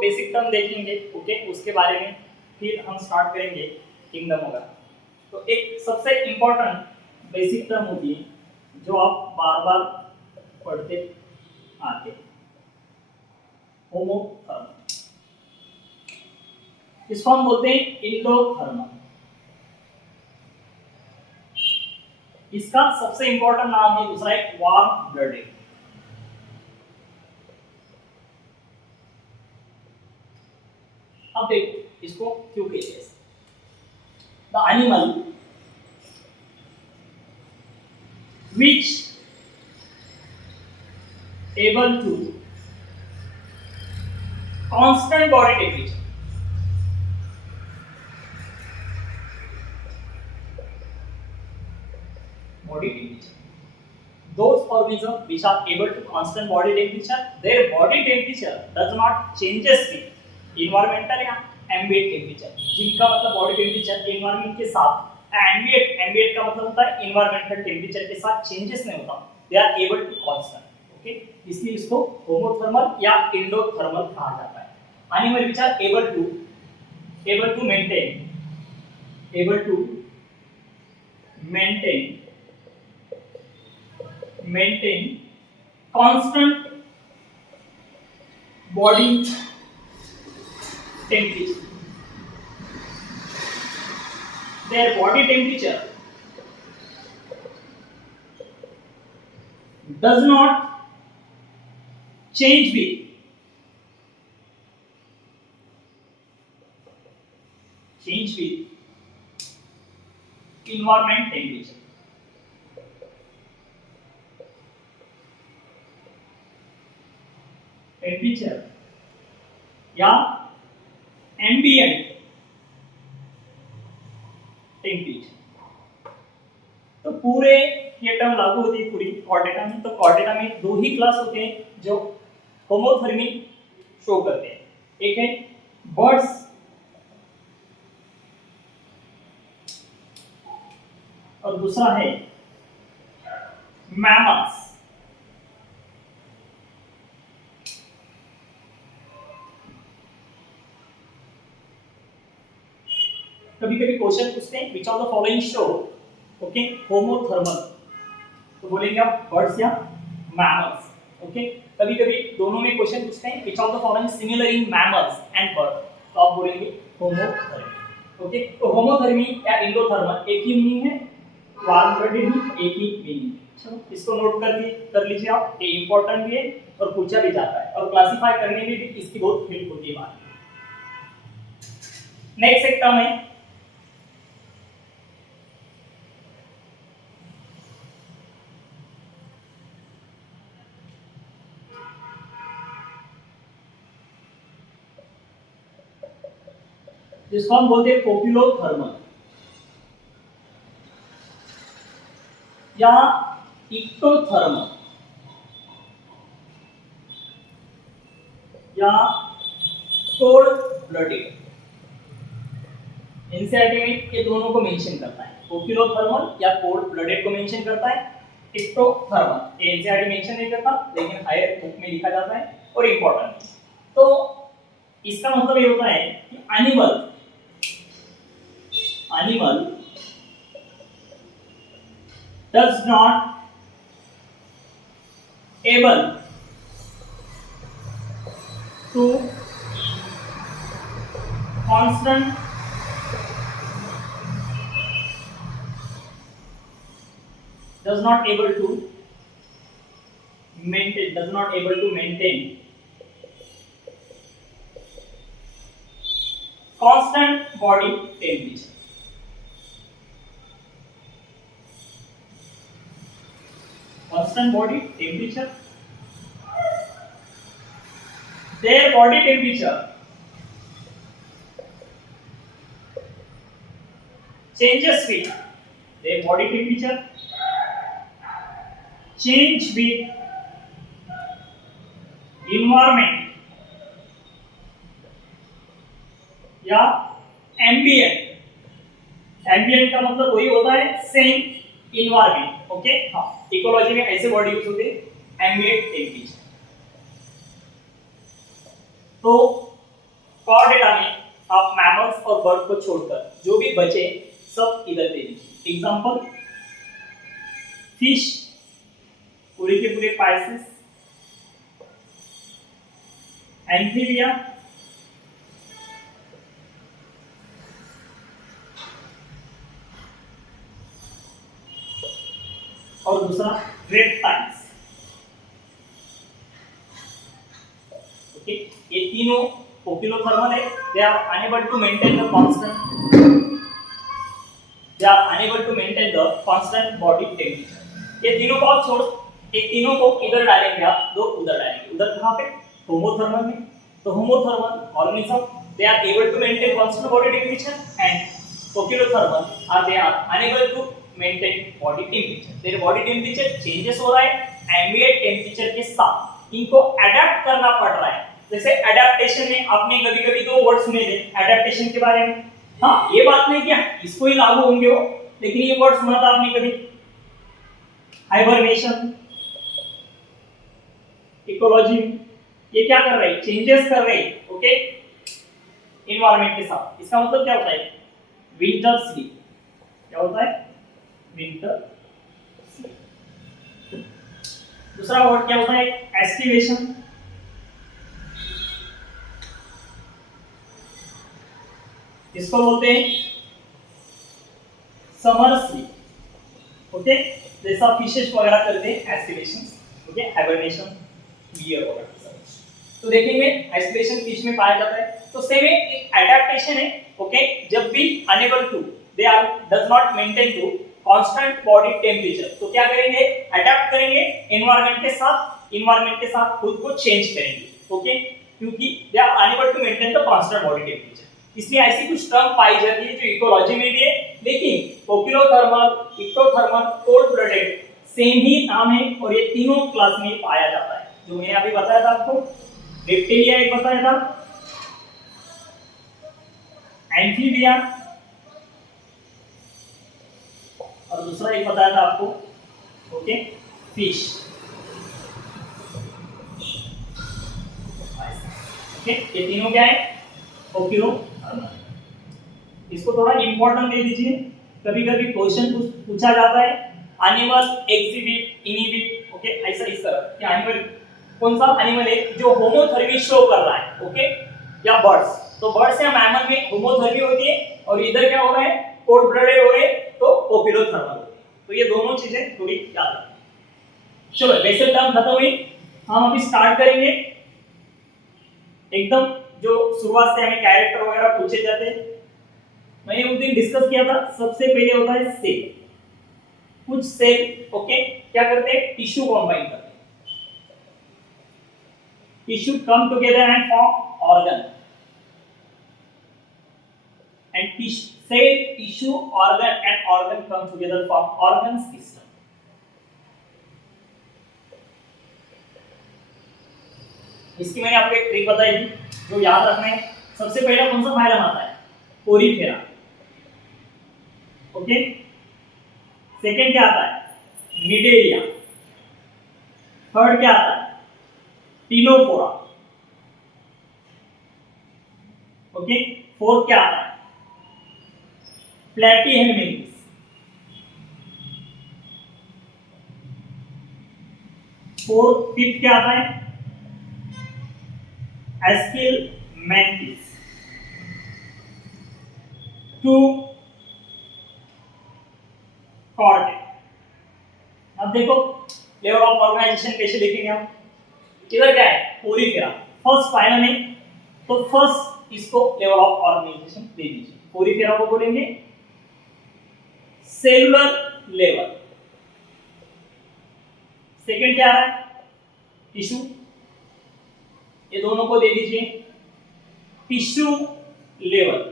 Basic term देखेंगे, okay, उसके बारे में फिर हम स्टार्ट करेंगे किंगडम वगैरह। तो एक सबसे इम्पोर्टेंट बेसिक टर्म होती है जो आप बार बार पढ़ते आते, होमोथर्मल। इसको हम बोलते हैं इंडोथर्मल। इसका सबसे इंपॉर्टेंट नाम है दूसरा एक वार्म ब्लडेड। अब देखो इसको क्यों कहते हैं। The animal which able to constant body temperature, those organisms which are able to constant body temperature, their body temperature does not changes with environmental या ambient temperature। जिनका मतलब body temperature environment के साथ, ambient का मतलब होता है environmental temperature के साथ changes नहीं होता, they are able to constant, okay, इसलिए इसको homothermal या endothermal कहा जाता है। Animal which are able to maintain constant body temperature, their body temperature does not change with environment temperature। या एम्बिएंट टेम्परेचर। तो पूरे ये टर्म लागू होती है पूरी कॉर्डेटा में। तो कॉर्डेटा में दो ही क्लास होते हैं जो होमोथर्मी शो करते हैं, एक है बर्ड्स और दूसरा है मैमल्स। कभी कभी क्वेश्चन पूछते हैं which of the following show, okay, homeothermal, तो बोलेंगे आप बर्ड्स या मैमल्स, ओके। कभी कभी दोनों में क्वेश्चन पूछते हैं which of the following similar in mammals and bird, तो आप बोलेंगे होमोथर्मी, ओके। तो होमोथर्मी या इंडोथर्मल एक ही मीनिंग है, वार्म ब्लडेड भी एक ही मीनिंग है। चलो इसको नोट कर लीजिए आप, ये इंपॉर्टेंट भी है और पूछा भी जाता है और क्लासिफाई करने में भी इसकी बहुत हेल्प होती है बात। नेक्स्ट एक टर्म है जिसको हम बोलते हैं कोपुलोथर्मल या इक्टोथर्मल या कोल्ड ब्लडेड। एनसीईआरटी में ये दोनों को मेंशन करता है, कोपुलोथर्मल या कोल्ड ब्लडेड को मेंशन करता है। इक्टोथर्मल ये एनसीईआरटी मेंशन नहीं करता लेकिन हायर बुक में लिखा जाता है और इंपॉर्टेंट है। तो इसका मतलब ये होता है कि animal does not able to constant does not able to maintain constant body temperature। Constant body temperature, their body temperature changes with environment या एम्बिएंट का मतलब वही होता है सेम इन्वायरमेंट, ओके। हाँ, इकोलॉजी में ऐसे वर्ड यूज होते हैं, एम्बिएंट टेम्परेचर। तो कॉर्ड डेटा में आप मैमल्स और बर्ड को छोड़कर जो भी बचे सब इधर दे दीजिए। एग्जांपल फिश, पूरे के पूरे पाइसेस, एम्फीबिया, और दूसरा रेप्टाइल्स। ओके, ये तीनों ओकिलोथर्मल है, they are unable to maintain the constant body temperature. ये तीनों को आप छोड़, एक तीनों को इधर डालेंगे आप, दो उधर डालेंगे। उधर कहां पे? होमोथर्मल में। तो homeothermal organism they are able to maintain constant body temperature and poikilothermal are they are unable to maintain body temperature. Their body temperature changes हो रहा है एम्बिएंट टेम्परेचर के साथ, इनको अडैप्ट करना पड़ रहा है। जैसे अडैप्टेशन में आपने कभी-कभी दो वर्ड सुने थे अडैप्टेशन के बारे में। हाँ, ये बात नहीं कि इसको ही लागू होंगे वो, लेकिन ये वर्ड सुना था आपने कभी? हाइबरनेशन, इकोलॉजी, ये क्या कर रहे हैं? चेंजेस कर रहे हैं, ओके, एनवायरनमेंट के साथ। इसका मतलब क्या होता है? Winter sleep. क्या होता है? Winter sleep. दूसरा वर्ड क्या होता है? एस्टिवेशन। इसको बोलते हैं समर स्लीप। ओके, जैसा फिशेस वगैरह करते हैं एस्टिवेशन, ओके, हाइबरनेशन, बियर वगैरह। तो देखेंगे एस्टिवेशन फिश में पाया जाता है। तो सेम एक एडेप्टेशन है, ओके, जब भी unable to they are does not maintain to constant body temperature, तो क्या करेंगे? अडेप्ट करेंगे एनवायरनमेंट के साथ खुद को चेंज करेंगे, ओके, क्योंकि they are unable to maintain the constant body temperature. इसलिए ऐसी कुछ टर्म पाई जाती है जो इकोलॉजी में भी है, लेकिन ओकिलोथर्मल, इक्टोथर्मल, कोल्ड ब्लडेड सेम ही नाम है और ये तीनों क्लास में पाया जाता है। जो मैंने अभी बताया था आपको, रेप्टिलिया एक बताया था, एम्फीबिया, और दूसरा एक बताया था आपको, ओके, फिश। ओके, ये तीनों क्या है? ओकिलोथर्मल। इसको थोड़ा इंपॉर्टेंट दे दीजिए, कभी कभी क्वेश्चन पूछा जाता है एनिमल एग्जिबिट इनहिबिट, ओके, ऐसा इस तरह कि एनिमल कौन सा एनिमल है जो होमोथर्मी शो कर रहा है, ओके, या बर्ड्स। तो बर्ड्स या मैमल में होमोथर्मी होती है और इधर क्या हो रहा है? कोल्ड ब्लडेड हो रहे हैं, तो ओकिलोथर्मल होती है। तो ये दोनों चीजें थोड़ी याद रखना। चलो, बेसिक टर्म खत्म हुई, हम अभी स्टार्ट करेंगे एकदम जो शुरुआत से हमें कैरेक्टर वगैरह पूछे जाते हैं। मैंने उस दिन डिस्कस किया था, सबसे पहले होता है सेल। कुछ सेल, ओके, क्या करते हैं? टिश्यू कंबाइन करते हैं, tissue come together and form organ, and cell, tissue, organ and organ come together form organ system. इसकी मैंने आपको एक ट्रिक बताई थी जो याद रखना है। सबसे पहला कौन सा फाइलम आता है? Porifera, okay. सेकेंड क्या आता है? निडेरिया। थर्ड क्या आता है? Ctenophora, okay. फोर्थ क्या आता है? प्लेटीहेलमिन्थस। फिफ्थ क्या आता है? एस्किलमैंथिस। To chord. अब देखो लेवल ऑफ ऑर्गेनाइजेशन कैसे लिखेंगे हम। इधर क्या है? पोरीफेरा, फर्स्ट फाइलम है, तो फर्स्ट इसको लेवल ऑफ ऑर्गेनाइजेशन दे दीजिए। पोरीफेरा को बोलेंगे सेलुलर लेवल। सेकंड क्या है? टिश्यू, ये दोनों को दे दीजिए टिश्यू लेवल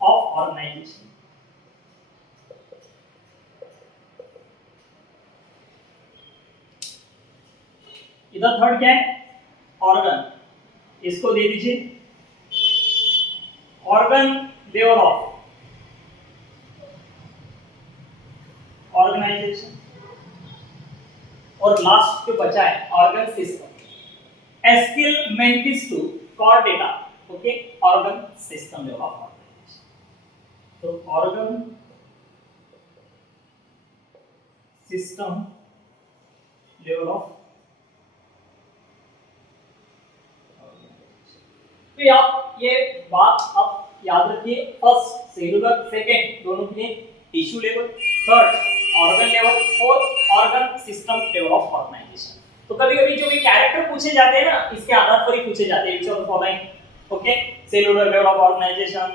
ऑफ ऑर्गेनाइजेशन। इधर थर्ड क्या है? ऑर्गन, इसको दे दीजिए ऑर्गन लेवल ऑफ ऑर्गेनाइजेशन। और लास्ट जो बचा है organ system, Aschelminthes 2 chordata, okay, organ system level of organization. So organ system level of organization. तो आप ये बात आप याद रखिए, फर्स्ट सेलुलर, सेकेंड दोनों के लिए tissue level, third organ level, fourth organ system level of organization. तो कभी-कभी जो भी कैरेक्टर पूछे जाते हैं ना, इसके आधार पर ही पूछे जाते हैं, which of the following, okay, cellular level of organization,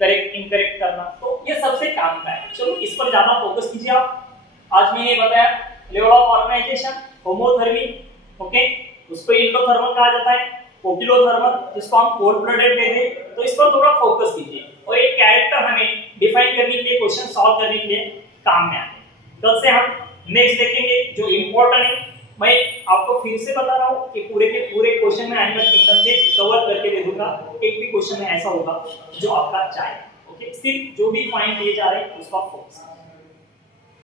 correct incorrect करना, तो ये सबसे काम का है। चलो इस पर ज्यादा फोकस कीजिए आप। आज मैंने ये बताया लेवल ऑफ ऑर्गेनाइजेशन, होमोथर्मी, ओके, उसको एंडोथर्मल कहा जाता है, कोकिलोथर्मल जिसको हम कोल्ड ब्लडेड कहते हैं, तो इस पर थोड़ा फोकस कीजिए और एक कैरेक्टर हमें डिफाइन करने के लिए, क्वेश्चन सॉल्व करने के लिए काम में आते हैं। कल से हम नेक्स्ट देखेंगे जो इंपॉर्टेंट है। मैं आपको फिर से बता रहा हूँ कि पूरे के पूरे क्वेश्चन में एनिमल किंगडम से कवर करके दे दूंगा, एक भी क्वेश्चन में ऐसा होगा जो आपका चाहे, ओके, सिर्फ जो भी पॉइंट दिए जा रहे हैं उसका फोकस।